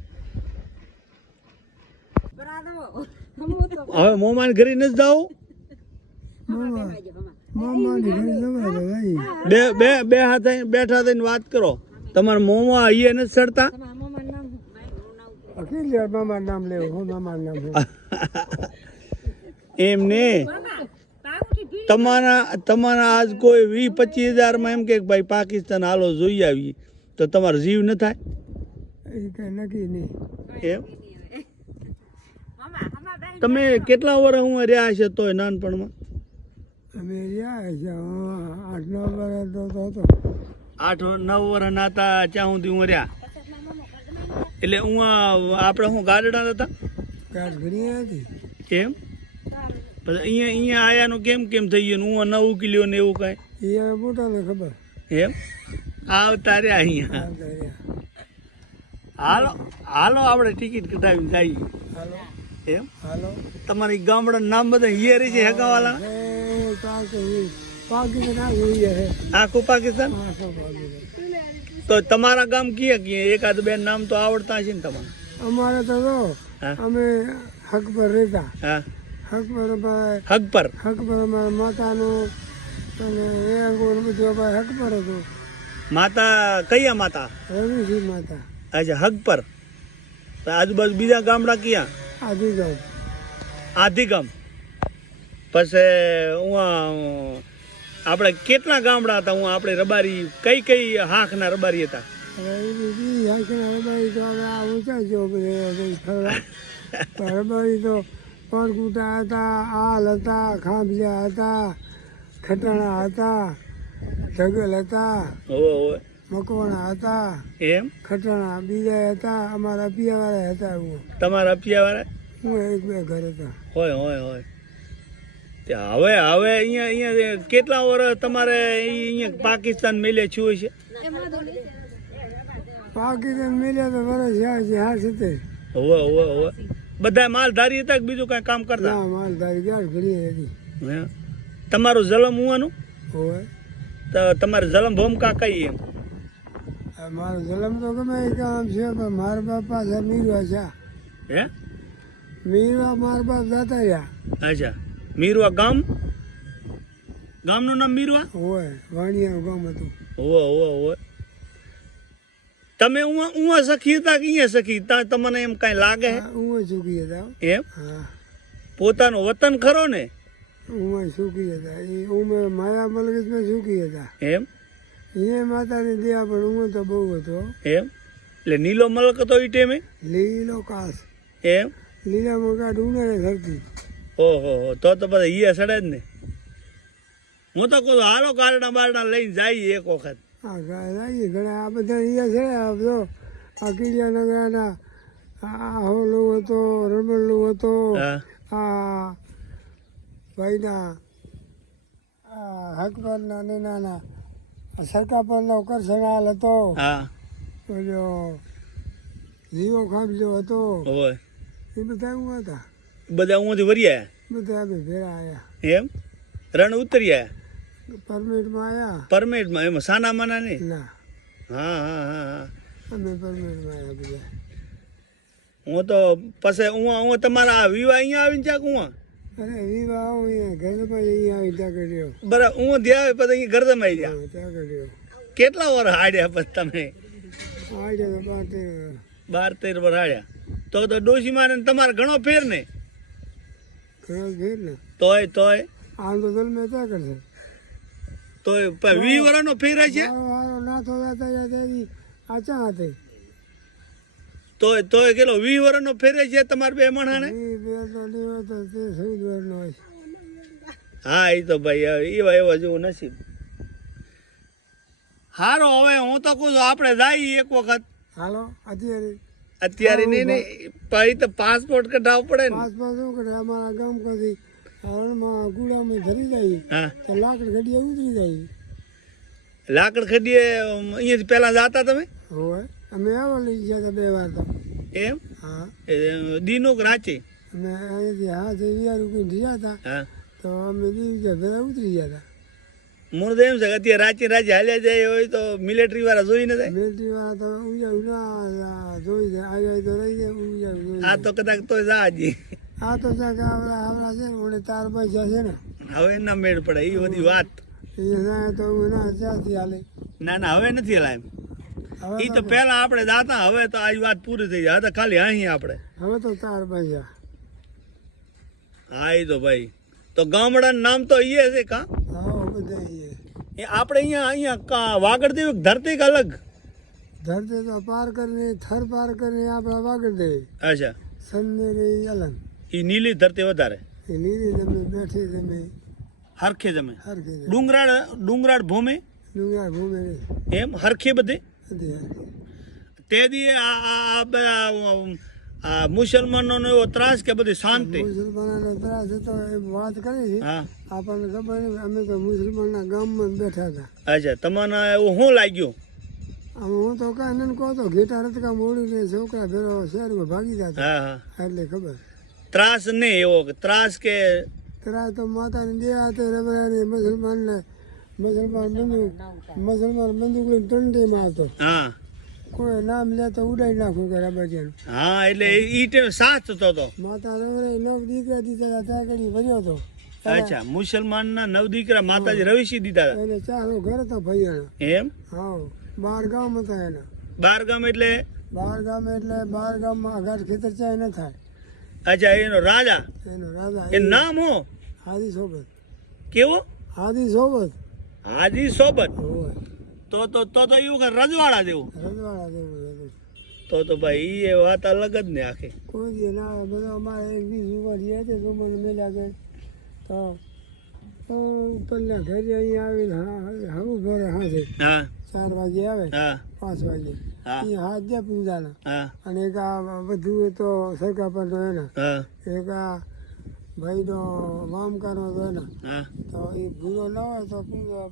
હવે મોમાન ઘરે નથી જાવ? મામાની ઘરે જવાય તો જાય. બે બે બે હાથે બેઠા થઈને વાત કરો. તમારા મોમાં અહીંયા નથી સડતા? કેટલી વાર મામાનું નામ લેવું હું મામાનું નામ લેવું એમને તમારા આજ કોઈ 20-25 હજારમાં એમ કે ભાઈ પાકિસ્તાન હાલો જોઈ આવી તો તમારો જીવ ન થાય એ કઈ નક્કી નહીં. એમ તમે કેટલા વર્ષ હું રહ્યા છે તોય નાનપણમાં અમે રહ્યા છે 8-9 વર્ષ તો હતો. 8-9 વર્ષ ના હતા ત્યાં સુધી હું રહ્યા એટલે હું આપણે હું ગારડા હતા ગાંઠ ઘણી હતી. એમ પછી અહીંયા આયાનું કેમ થઈ ગયું હું 9 કિલો ને એવું કાંઈ એ મોટાને ખબર. એમ આવતા રહ્યા અહીંયા આવતા રહ્યા. હાલો આપણે ટિકિટ કઢાવીને જઈએ હાલો એમ હાલો. તમારી ગામડાનું નામ બધા હિયરી છે હગાવાલા પાકિસ્તાન આખું છે. આખું પાકિસ્તાન આખું પાકિસ્તાન. તો તમારા ગામ ક્યાં એકાદ બે નામ તો આવડતા છે ને તમારે અમારે તો જો હા અમે હક પર રહેતા. હા હક પર હક પર અમારા માતાનું અને એ અંગોનું બધું અમારે હક પર હતું. માતા કયા માતા રવિસિંહ માતા અચ્છા હક પર તો આજુબાજુ બીજા ગામડા ક્યાં આદિગામ. આધી ગામ પછી હું આપણે કેટલા ગામડા હતા હું આપણે રબારી કઈ હાંખના રબારી હતા હવે એ બીજી હાંકીના રબારી તો હવે આ ઊંચા જો ફરવા. રબારી તો પણકુટા હતા, આલ હતા, ખાંભલિયા હતા, ખટાણા હતા, ઢગલ હતા, હોવે મકવાણા હતા, એમ ખટાણા બીજા હતા, અમારા પિયાવાળા હતા. તમારા પિયાવાળા હું 1-2 ઘર હતા. હોય તે હવે અહીંયા કેટલા વર્ષ તમારે અહીંયા પાકિસ્તાન મેલે છું છે પાકિસ્તાન મળ્યા તો વરસ 60-70. હોવે બધા માલધારી હતા કે બીજું કઈ કામ કરતા ના માલધારી ગાંઠ ઘડી હતી. હે? તમારું જલમ હુવાનું હોય તો તમારે જલમ ભૂમિકા કઈ એમ મારો જલમ તો ગમે એ કામ છે પણ મારા બાપ પાસે મીરવા છે. હે મીરવા મારા બાપ જતા રહ્યા. અચ્છા મીરવા ગામનું નામ મીરવા હોય વાણિયાનું ગામ હતું. હોવે તમે ઉવા સખી હતા કે અહીંયા સખી તમને એમ કઈ લાગે હે હું સુખી હતા. એમ હા પોતાનું વતન ખરો ને હું સુખી હતા. એ હું માયા મલગીતમાં સુખી હતા. એમ એ માતાની દયા પણ હું તો બહુ હતો. એમ એટલે નીલો મલક હતો એ ટેમે લીલો કાસ એમ લીલા મકાન ઉનાળે ધરતી. ઓહો તો બધા હિયા સડે જ ને હું તો કહું હાલો કારડા બારડા લઈને જઈએ એક વખત હા ગાય ઘણા આ બધા અહીંયા છે. આ બધો આ કિલિયાનગરના આ હોલું હતો, રમણલું હતો, હા આ ભાઈના હકપરના નાના સરકાપરનો કરસનાલ હતો, હા ઓલો જીવો ખાંભલ્યો હતો. હોય એ બધા હું હતા. બધા ઉમાંથી વરી આયા બધા અમે ભેળા આવ્યા. એમ રણ ઉતરી આયા પરમિટમાં આવ્યા. પરમેટમાં એમાં સાના માના નહીં ના હા અમે પરમિટમાં આવ્યા બધા. હું તો પછી હું તમારા વિવાહ અહીંયા આવીને ચાક હું અરે વિવાહ આવું અહીંયા ઘરમાં અહીંયા આવી ત્યાં કર્યો. બરાબર હું ધ્યા પછી અહીંયા ગરદમાં આવી ગયા ત્યાં કર્યો. કેટલા વર્ષ હાડ્યા પછી તમે આવ્યા તો 12-13 વર્ષ હાડ્યા તો ડોશીમાં ને તમારે ઘણો ફેર ને ઘણો ફેર ને. તોય આમ તો જન્મે ત્યાં કરશે. 20 વર્ષનો ફેર છે મારો નાથો જતા ત્યાંથી આચા હતી. તોય કેટલો 20 વર્ષનો ફેર છે તમારે બે મણાને એ બે તો નહીં હોય તો તે 14 વર્ષનો હોય. હા એ તો ભાઈ એવા જેવું નસીબ હારો હવે હું તો કહું છું આપણે જઈએ એક વખત હાલો અત્યારે નહીં પછી તો પાસપોર્ટ કઢાવવો પડે ને પાસપોર્ટ શું કરે અમારા ગામ કદી રણમાં ગુડામાં ધરી જાય હા તો લાકડ ઘડીએ ઉતરી જાય. લાકડ ખડીએ અહીંયાથી પહેલા જતા તમે હોય અમે આવા લઈ ગયા હતા 2 વાર તો. એમ હા દીનો રાંચી અમે અહીંયાથી હાથ વિયાર ઉકીને રહ્યા હતા હા તો અમે દીવ ગયા ભેગા ઉતરી ગયા હતા. મને તો એમ છે કે અત્યારે રાંચી હાલ્યા જાય હોય તો મિલિટરી વાળા જોઈ ન જાય મિલિટરી વાળા તો ઉજા જોઈ જાય આવ્યા તો રહી જાય ઉજા જોઈ આ તો કદાચ તો જાજી આ તો કે આવડા છે ને ઓલે 4 પૈસા છે ને હવે ના મેળ પડે એ બધી વાત એ જાય તો ના ત્યાંથી હાલે. ના હવે નથી હલાય હવે ઈ તો પેલા આપણે દાતા, હવે તો આ વાત પૂરી થઈ જાય. હવે તો ખાલી અહીં આપણે. હવે તો તાર બાજ્યા. હા, ઈ તો ભાઈ. તો ગામડાનું નામ તો ઈ છે કા? હા બધા એ આપણે અહીંયા વાગડદેવ ધરતી કે અલગ? ધરતી તો પાર કરીને થર પાર કરીને આપણા વાગડ દે. અચ્છા, સન્નેરી અલંગ ઈ નીલી ધરતી વધારે એ લીલી તમે બેઠી તમે હરખે જમે. હરખી ડુંગરાળ ભૂમિ ડુંગરા ઘૂમે રે એમ હરખી બધી. બધી હરખી. તે દી આ મુસલમાનોનો એવો ત્રાસ કે બધી શાંતિ? મુસલમાનોનો ત્રાસ હતો એ વાત કરી છે. હા. આપણને ખબર નહીં, અમે તો મુસલમાનના ગામમાં જ બેઠા હતા. અચ્છા, તમને એવું શું લાગ્યું? આમ હું તો કાંઈ નન કહો તો ઘેટા રતકા મોડીને છોકરા ભેરો શહેરમાં ભાગી જતા. હા હા. એટલે ખબર ત્રાસ નહીં એવો ત્રાસ કે ત્રાસ તો માતાની દયા હતી રબરાની. મુસલમાન બંદૂક લઈને ટંટીમાં આવતો. હા કોઈ નામ લે તો ઉડાઈ નાખું કે રબાજીનું. હા, એટલે ઈ ટાઈમ સાથ હતો. માતા રબરાઈ 9 દીકરા દીધા ત્યાં ઘડી ભર્યો હતો. અચ્છા, મુસલમાનના 9 દીકરા માતાજી રવિશી દીધા હતા. એને ચાલો ઘર હતો ભૈયાનો. એમ? હા, 12 ગામ હતા એના. 12 ગામ એટલે? 12 ગામ એટલે 12 ગામમાં અઘાટ ખેતર ચાય ન થાય. અચ્છા, એનો રાજા, એનો રાજા એનું નામ હો? હાદી સોબત. કેવો? હાદી સોબત. હાજી સોબત. હોય તો એવું કે રજવાડા જેવું. રજવાડા જેવું હતું. તો ભાઈ એ વાત અલગ જ ને આખી. કોઈ દી ના આવે. બધા અમારે 20 ઉંમર હતી સુમન મેળ્યા કે તો ઉપરના ઘરે અહીંયા આવીને હવું ભરે હાથે હા 4 વાગે આવે, હા 5 વાગે હા અહીંયા હાથ દે પૂંજાના. હા અને એક આ બધું તો સરકાર પર તો એના, હા એક આ ભાઈનો વામ કરો તો એના. હા તો એ ભૂરો ના હોય તો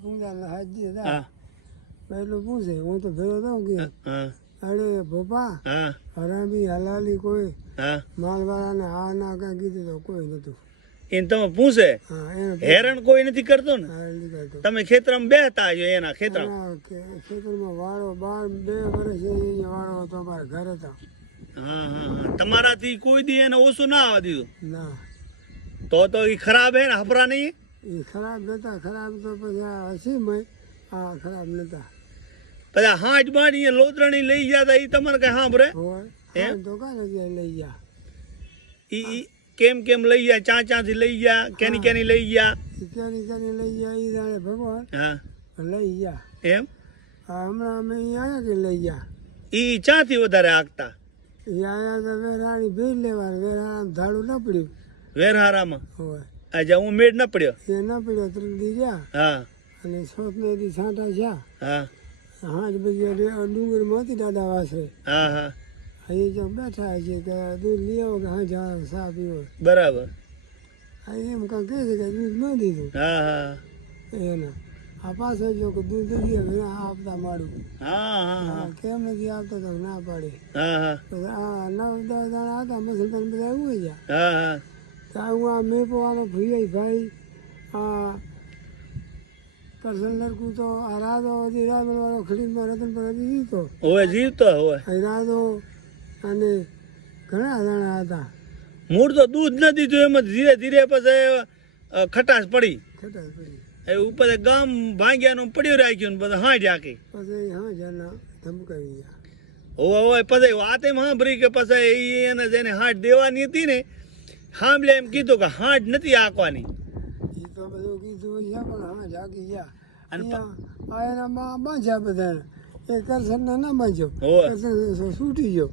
પૂંજાના હાથ દે હા એટલું પૂછે. હું તો ભેરો દઉં કે હા અરે ભોપા હા હરામી હલાલી કોઈ હા. માલવાળાને હા ના કાંઈ કીધું તો કોઈ નતું. એને તમે પૂછે? હા એને હેરાન કોઈ નથી કરતો ને? હા એ કરતો. તમે ખેતરમાં બેહતા છો એના ખેતરમાં? ખેતરમાં વાળો 2 વર્ષ અહીંયા વાળો હતો અમારે ઘરે હતો. હા હા હા. તમારાથી કોઈ દી એને ઓછું ના આવવા દીધું? ના તો એ ખરાબ હે ને હપરા નહીં? એ ખરાબ નતા. ખરાબ તો પછી આ હસીમય. હા ખરાબ નતા. પછી હાથ બાંધ અહીંયા લોતરણી લઈ ગયા તા એ તમારે કઈ સાંભળે? હોય એમ? તો કાંઈ નથી લઈ ગયા. ઈ કેમ લઈ ગયા? ચાથી લઈ ગયા? કેની લઈ ગયા? એ ક્યાંની લઈ ગયા એ જાણે ભગવાન. હા લઈ ગયા. એમ? હા હમણાં અમે અહીંયા આવ્યા કે લઈ ગયા. ઈ ચાથી વધારે આગતા? એ આવ્યા તો વેરાણી ભેજ લેવાનું. વેરાણ ધાડું ના પડ્યું. વેરહારામાં? હોય અચ્છા, હું મેળ ન પડ્યો? એ ના પડ્યો 3 દી ગયા. હા અને 7ને દી છાંટા થયા. હા 8 વાગે ડુંગરમાં હતી દાદા વાસરે. હા હા. અહીં જો બેઠા છે કે દૂધ લઈ આવો કે હા જાણ ચા પીવો. બરાબર. અહીં એમ કાંઈ કહે છે કે દૂધ ન દીધું હા હા એના. આ પાછળ જો કે દૂધ દઈએ ના આપતા માડું. હા હા હા કેમ નથી આપતા તો ના પાડે. હા હા પછી આ 9-10 દાણા હતા મુસલમાન બધા ઉઈ ગયા. હા હા. ત્યાં હું આ મેપવાનો ભાઈ આ કરશન લડકું તો આ રાધો હતી. રાધવાળો ખડીમાં રતનપર હતી જીતો. હવે જીવતો હોય. રાધો અને ઘણા દાણા હતા. મૂળ તો દૂધ ન દીધું એમ જ ધીરે ધીરે પછી ખટાશ પડી. ખટાશ પડી. એ ઉપર ગામ ભાંગ્યાનું પડ્યું રાખ્યું ને બધા હાંજ આખી. પછી હા જાના ધમકાવી ગયા. હોય પછી વાતે સાંભળી કે પછી એને જેને હાંજ દેવાની હતી ને સાંભળે એમ કીધું કે હાંજ નથી આંકવાની. એ તો બધું કીધું છે પણ હા જાગી ગયા. અહીંયા એના બાંધ્યા બધા. એ કરશનને ના બાંધ્યો. કરશન છૂટી ગયો.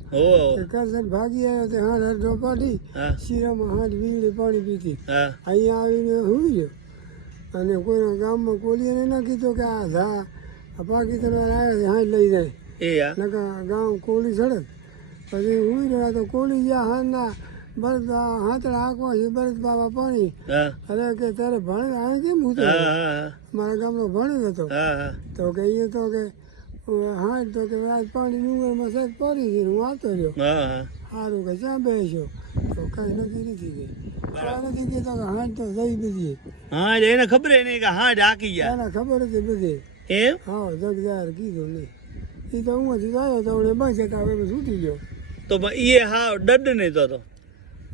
કરશન ભાગી આવ્યો તે હાથ અડધો પાડી શીરામાં હાથ વીજળી પાણી પીતી. અહીંયા આવીને હુઈ ગયો. અને કોઈના ગામમાં કોલીને ના કીધું કે આ ધા પાકિસ્તાન આવ્યા છે હાથ લઈ જાય. નકા ગામ કોલી સડક. પછી હુઈ રહ્યા તો કોલી ગયા હાથના બરદ હાથડા આંકવા છે. બરદ બાબા પાણી. અરે કે તારે ભણે આ કેમ હું મારા ગામનો ભણ્યો હતો. તો કે એ તો કે હા તો કે આજ પાણી ડુંગરમાં સાહેબ પડી ગઈ. હું આવતો રહ્યો. સારું કે ચા બેસ્યો તો કઈ નથી ગઈ. નથી કીધો કે હાજ તો જઈ બધી. હા એને ખબર નહીં કે હાજ આકી ગયા. એને ખબર હતી બધી. એમ? હા જગદાર કીધું નહીં. એ તો હું જ આવ્યો તો મને બસ હતા હવે છૂટી ગયો. તો એ હા ડડ નહીં તો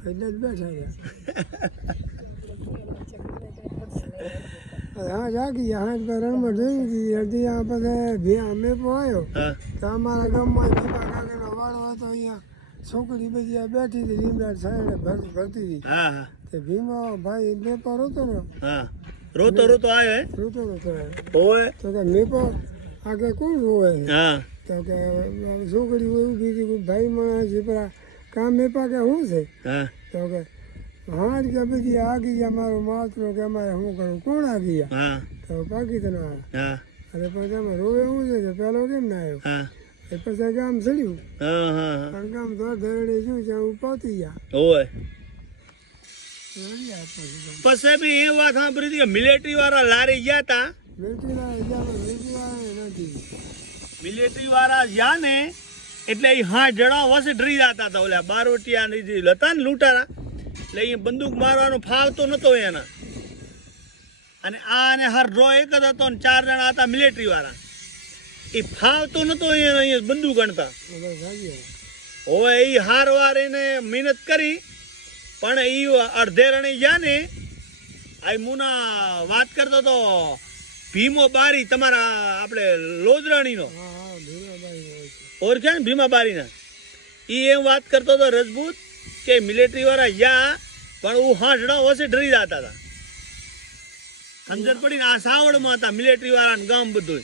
એટલે જ બેઠા રહ્યા. હા જાગી ગયા હા તો રણમાં જોઈ હતી અડધી આ પછી મેપો આવ્યો હા તો અમારા ગામમાં દીપા કાકાનો વાળો હતો અહીંયા છોકરી બધી આ બેઠી હતી લીમડા સાઈડે ભરતી હતી હા હા તે ભીમો ભાઈ મેપો રોતો ને હા રોતો રોતો આવ્યો હે રોતો ઓય તો કે મેપો આગળ કોણ રોવે હા તો કે છોકરી ઊભી હતી ભાઈ માણસ પેલા કામ મેપા કે શું છે હા તો કે હા કે બધી આગી ગયા મારો માતરો કે અમારે શું કરું કોણ આગી ગયા હા તો પાકીતનો હા અરે પછી અમે રોવે શું છે કે પેલો કેમ ના આવ્યો હા એ પછી ગામ ચડ્યું હા હા હા પણ ગામ તો ધરણી જોયું ત્યાં હું પહોંચી ગયા ઓય રડ્યા પછી પછી બી એ વાત સાંભળી હતી કે મિલિટરી વાળા લારી ગયા તા મેટીના હજાર નથી મિલિટરી વાળા જ્યાં ને એટલે એ હા જણા વસે ડરી જતા હતા ઓલા બારોટિયા ને જે હતા ને લૂંટારા એટલે એ બંદૂક મારવાનો ફાવતો નતો એના અને આ ને હર ડ્રો એક જ હતો ને 4 જણા હતા મિલિટરી વાળા એ ફાવતો નતો અહીંયા બંદૂક ગણતા બધા ભાગ્યા હવે એ હાર વાર એને મહેનત કરી પણ એ અડધે રણી ગયા ને આ મુના વાત કરતો તો ભીમો બારી તમારા આપણે લોધરાણીનો હા હા ભીમાભાઈ ઓળખ્યા ને ભીમા બારીના એ એમ વાત કરતો હતો રજપૂત કે મિલિટરી વાળા યા પણ હું હાંસડા વસે ડરી જતા હતા સમજણ પડી ને આ સાવડમાં હતા મિલિટરી વાળા ગામ બધું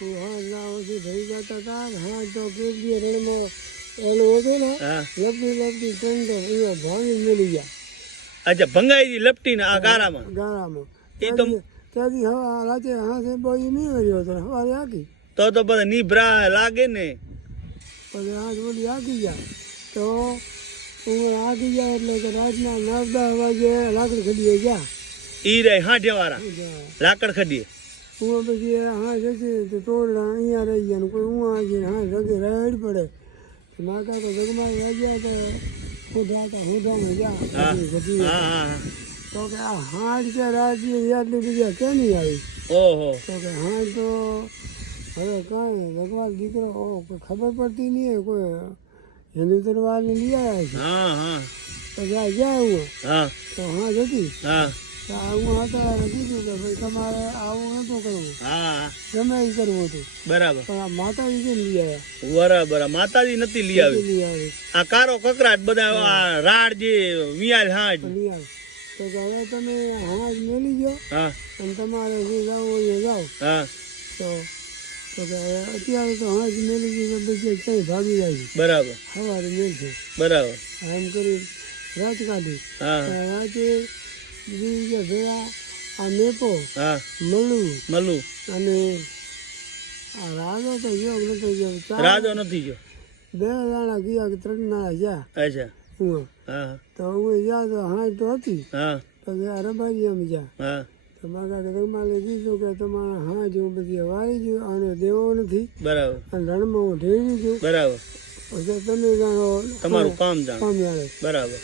હા ના ઓછી થઈ જતા હતા હા તો કેજી રણમાં ઓલું હતું ને હા લપટી ટ્રેન તો અહીંયા ભાંગી મળી ગયા અચ્છા ભંગાઈ દી લપટીને આ ગારામાં ગાળામાં એ તો ત્યાંથી હવા રાતે હાથે બોઈ મેં વર્યો હતો સવારે આખી તો બધા નીભરા લાગે ને પછી હાથ બોલી આખી ગયા તો હું આખી ગયા એટલે કે રાતના 9-10 વાગે લાકડી ખડીએ ગયા ઈ રે હાંઠિયા વાળા લાકડ ખડીએ હું પછી હા જતી તો તોડલા અહીંયા રહી ગયા ને કોઈ હું આવી હા જગે રાઈડ પડે મા કાકા જગમાં રહી ગયા તો હુંધામાં જા હા ઘટી હા હા તો કે આ હાડ કે રાજ્ય યાદની બીજા કેમ નહીં આવી ઓહો તો કે હા તો હવે કાંઈ ભગવાન દીકરો કોઈ ખબર પડતી નહીં કોઈ હિન્દુ તરવારને લઈ આવ્યા છે હા હા પછી આ ગયા હું હા તો હા જતી હા તો હું હતા કીધું કે ભાઈ તમારે આવું નતું કરવું હા ગમે એ કરવું હતું બરાબર પણ આ માતાજી કેમ લઈ આવ્યા બરાબર માતાજી નથી લઈ આવી લઈ આવી આ કારો કકરાટ બધા આ રાડ જે વિયાલ હાજ લઈ આવી તો કે હવે તમે હાજ મેલી ગયો હા અને તમારે જે જવું હોય એ જાઓ હા તો કે હવે અત્યારે તો હાજ મેલી ગઈ તો પછી ક્યાંય ભાગી જાય છે બરાબર સવારે મેલશે બરાબર એમ કરી રાત કાઢી હા રાતે બીજી ભેળા આ મેપો હા મળું મલ્લુ અને આ રાજો તો ગયો નતો ગયો રાજો નથી ગયો 2 જણા ગયા કે 3 જણા ગયા અચ્છા હું હા તો હું ગયા તો હાજ તો હતી હા તો આ રબારી એમ ગયા હા તો મારા તમારે કીધું કે તમારે હાજ હું બધી વાળી ગયું અને દેવો નથી બરાબર અને રણમાં હું ઢેરી ગયું બરાબર પછી તમે જાણો તમારું કામ જાણ કામ જાણે બરાબર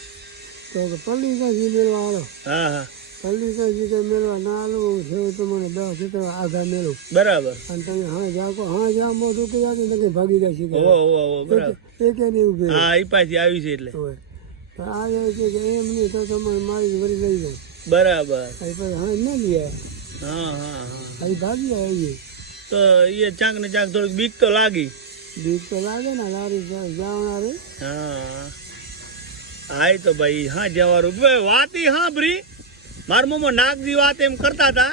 તો કે પલ્લી કાંઈ મેળવા હાલો હા હા પલ્લી કાંઈ કે મેળવા ના હાલો હું છે તો મને 10 ખેતર આઘા મેળવું બરાબર અને તમે હા જાકો હા જા મોટું કે જાકે તો કંઈ ભાગી જાય છે ઓ બરાબર એક નહીં ઉભે હા એ પાછી આવી છે એટલે હોય પણ આ જાય છે કે એમ નહીં તો તમારે મારી વળી લઈ જાય બરાબર અહીં પછી હા ન લઈ આવ્યા હા હા હા અહીં ભાગી આવીએ તો એ ચાંક ને ચાંક થોડીક બીક તો લાગી બીક તો લાગે ને લારી જવાના હા આય તો ભાઈ હા જવારું વાત હા ભરી મારા મોમાં નાગજી વાત એમ કરતા હતા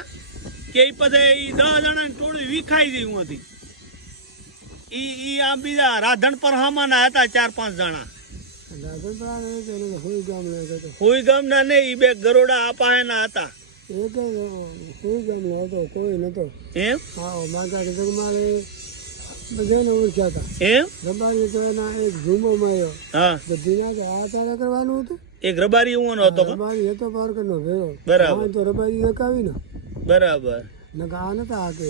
કે એ પછી 10 જણાની ટોળી વિખાઈ ગઈ હું હતી ઈ આ બીજા રાધણ પર હામાના હતા 4-5 જણા હોય ગામ લાગે તો કોઈ ગામના નહીં ઈ બે ગરોડા આપાહેના હતા એક હોય ગામ હતો કોઈ નતો એમ હા માતા કે મારે બધાને ઓળખ્યા હતા એમ રબારી તો એના એક ઝૂમો માર્યો હા બધી ના કે આ તારે કરવાનું હતું એક રબારી ઉવાનો હતો રબારી હતો પારકરનો ભેરો બરાબર. હા તો રબારી રકાવી ને બરાબર નકા આ નતા આ કે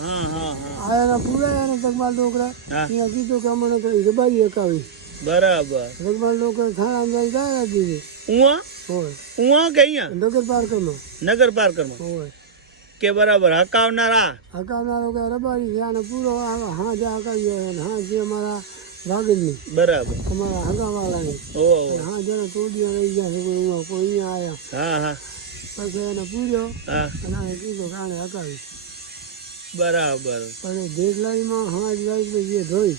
હા હા હા આ એના પૂરા એના તકમાલ ડોકરા હા. ત્યાં કીધું કે અમને તો ઈ રબારી રકાવી બરાબર તકમાલ ડોકર થાણા જાય દીધી ઉવા હોય ઉવા કે અહીંયા નગર પાર્કરમાં નગર પાર્કરમાં હોય કે બરાબર હકાવનારા હકાવનારો કે રબારી છે આને પૂરો હા જે હકાવી જાય હા જે અમારા વાગડની બરાબર અમારા હગાવાળાની ઓ હા જેને તોડિયા રહી ગયા છે કોઈ અહીંયા આવ્યા હા હા પછી એને પૂર્યો હા અને આને કીધું કે આને હકાવી. બરાબર. પછી દેડલાઈમાં હાથ લાવી પછી ધોઈ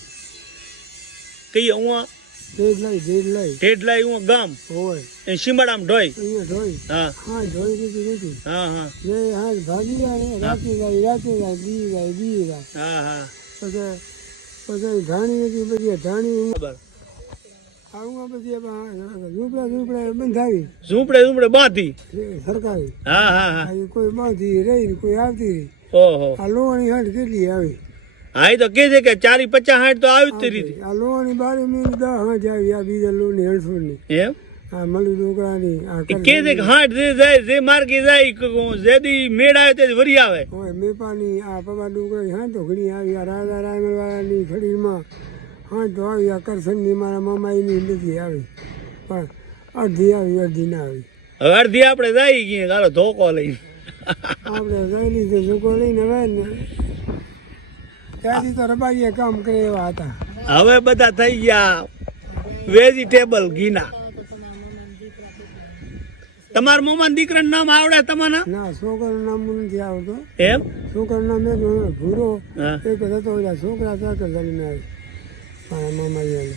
કઈ હું દેડલાઈ ઢેઢલાઈ હું ગામ હોય એ સીમાડામ ઢોઈ. અહીંયા ધોઈ હા હાથ ધોઈ દીધી નથી. હા હા જે હાથ ભાગી જાય ને રાતે જાય બી જાય. હા હા પછી ધાણી હતી પછી ધાણી બરાબર. આવું પછી ઝૂંપડા બંધાવી ઝૂંપડે બાંધી. સરકારી હા હા હા આ કોઈ બાંધી રહી ને કોઈ આવતી રહી. ઓહો. આ લોણી હાથ કેટલી આવી હા એ તો કે છે કે 40-50 તો આવી જ તે રીતે. આ લોણી 12 મિનિટ 10 હાથ આવી. આ બીજા લોણી 800 ની એમ આ મળી ડોકરાની આ એ કે છે કે હાટ જે જાય જે માર્ગે જાય જેદી મેળ આવે તે વરી આવે. હોય મેપાની આ પવા ડોકરા હા તો ઘણી આવી. આ રાજા રાયમલ વાળાની ખડીમાં હા તો આવી. આ કરસનની મારા મામાઈની નથી આવી પણ અડધી આવી અડધી ના આવી. હવે અડધી આપણે જાય ગયા ચાલો ધોકો લઈને. આપણે જઈ લીધે ઝૂકો લઈને હવે ને ત્યાંથી તો રબારીએ કામ કરે એવા હતા. હવે બધા થઈ ગયા વેજીટેબલ ઘીના. તમારા મોમાન દીકરાનું નામ આવડે તમને? ના છોકરાનું નામ નથી આવતો. એમ છોકરાનું નામ એક ભૂરો હા એક હતો. ઓલા છોકરા ચાકર ચાલીને આવે મારા મામાજીને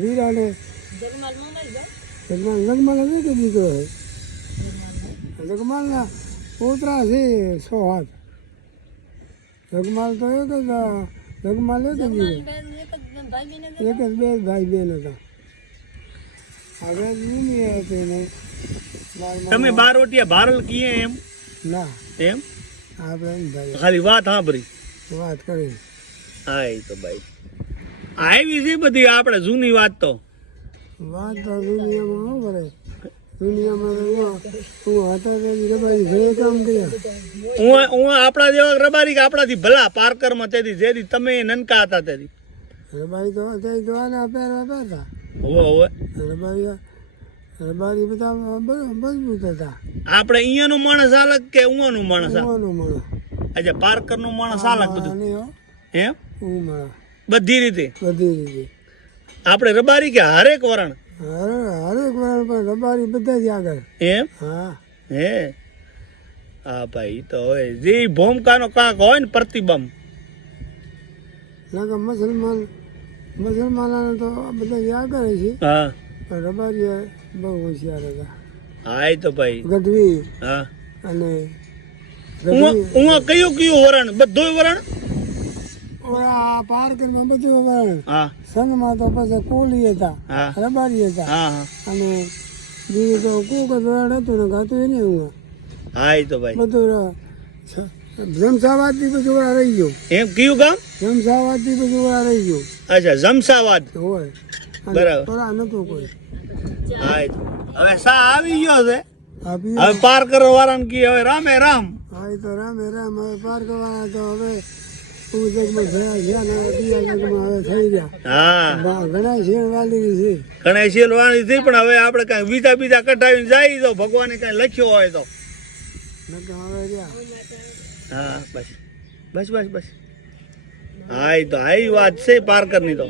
વીરાને જગમાલ હવે કે દીકરો છે. જગમાલના પોતરા છે 6 હાથ. જગમાલ તો એક જ જગમાલ એક જ દીકરો. એક જ બે ભાઈ બેન હતા. હવે જૂની હતી ને તમે બારોટિયા ભારલ કીએ એમ? ના એમ આપણે એમ ભાઈ ખાલી વાત સાંભળી. વાત કરી. હા એ તો ભાઈ આવી છે બધી આપણે જૂની વાત તો. વાત તો દુનિયામાં શું કરે. દુનિયામાં તો હું હતા તેથી રબારી ઘરે કામ કર્યા. હું આપણા જેવા રબારી કે આપણાથી ભલા પાર્કરમાં તેથી જેથી તમે નનકા હતા તેથી. રબારી તો તે તો આના પહેરવા પહેરતા. હોવે રબારી બધા મજબૂત હતા. આપણે અહીંયાનું માણસ અલગ કે ઉવાનું માણસ અલગ? ઉવાનું મળે અચ્છા પાર્કરનું માણસ અલગ બધું એમ હું મળે બધી રીતે. બધી રીતે. આપણે રબારી કે હરેક વરણ હરેક વાર પણ રબારી બધા જ આગળ. એમ હા હે હા ભાઈ તો હોય જે ભૂમકાનો કાંક હોય ને પ્રતિબંધ. નકર મુસલમાનો તો બધા જ આગળ છે હા પણ રબારી બહુ હોશિયાર હતા. હા એ તો ભાઈ ગઢવી હા અને કયું વરણ બધું વરણ? આ પાર્કરમાં બધું વરણ. હા સંઘમાં તો પછી કોલી હતા હા રબારી હતા હા હા અને બીજું તો કોક જ વરણ હતું ને ગાતું એને હું હા એ તો ભાઈ બધું જમસાવાદથી બધું વડા રહી ગયું. એમ કયું ગામ? જમસાવાદથી બધું વડા રહી ગયું અચ્છા જમસાવાદ. હોય. બરાબર. થોડા નતું કોઈ. હા એ તો. હવે સા આવી ગયો છે. આપી હવે પાર કરવા વાળાને કી હવે રામે રામ. હા એ તો રામે રામ. હવે પાર કરવાના તો હવે જગમાં થયા ગયા ને બીજા જગમાં હવે થઈ ગયા. હા ઘણા શેર વાલી છે. ઘણા શેલવાની થઈ પણ હવે આપણે કઈ બીજા કઢાવીને જાય તો ભગવાને કઈ લખ્યો હોય તો. નકર હવે રહ્યા. હા બસ બસ બસ બસ. હા એ તો આ વાત છે પાર્કરની તો.